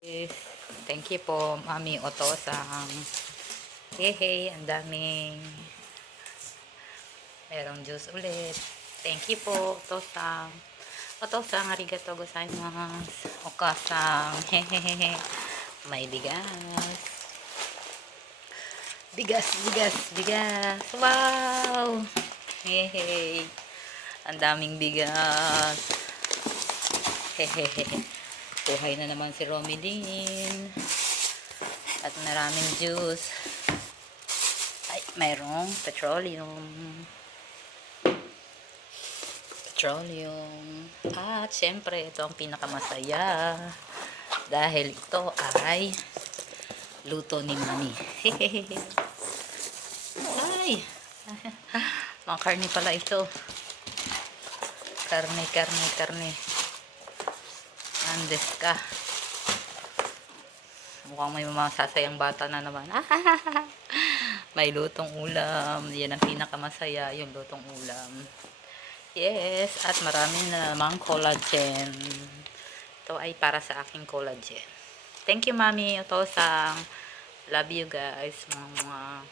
Yes. Thank you po, Mami Otosang. Hey, ang daming. Merong juice ulit. Thank you po, Otosang. Otosang, arigato gozaimasu. Okasang, hehehe. May bigas. Bigas. Wow! Hehe. Ang daming bigas. Hehehe. Buhay na naman si Romilin. At maraming juice. Ay, mayroong petroleum. At syempre, ito ang pinakamasaya. Dahil ito ay luto ni Mami. Ay! Mga karne pala ito. Karne. Andes ka. Mukhang may masasayang bata na naman. May lutong ulam. Yan ang pinakamasaya, yung lutong ulam. Yes, at marami na namang collagen. Ito ay para sa aking collagen. Thank you, Mami Otosang. Love you guys. Mga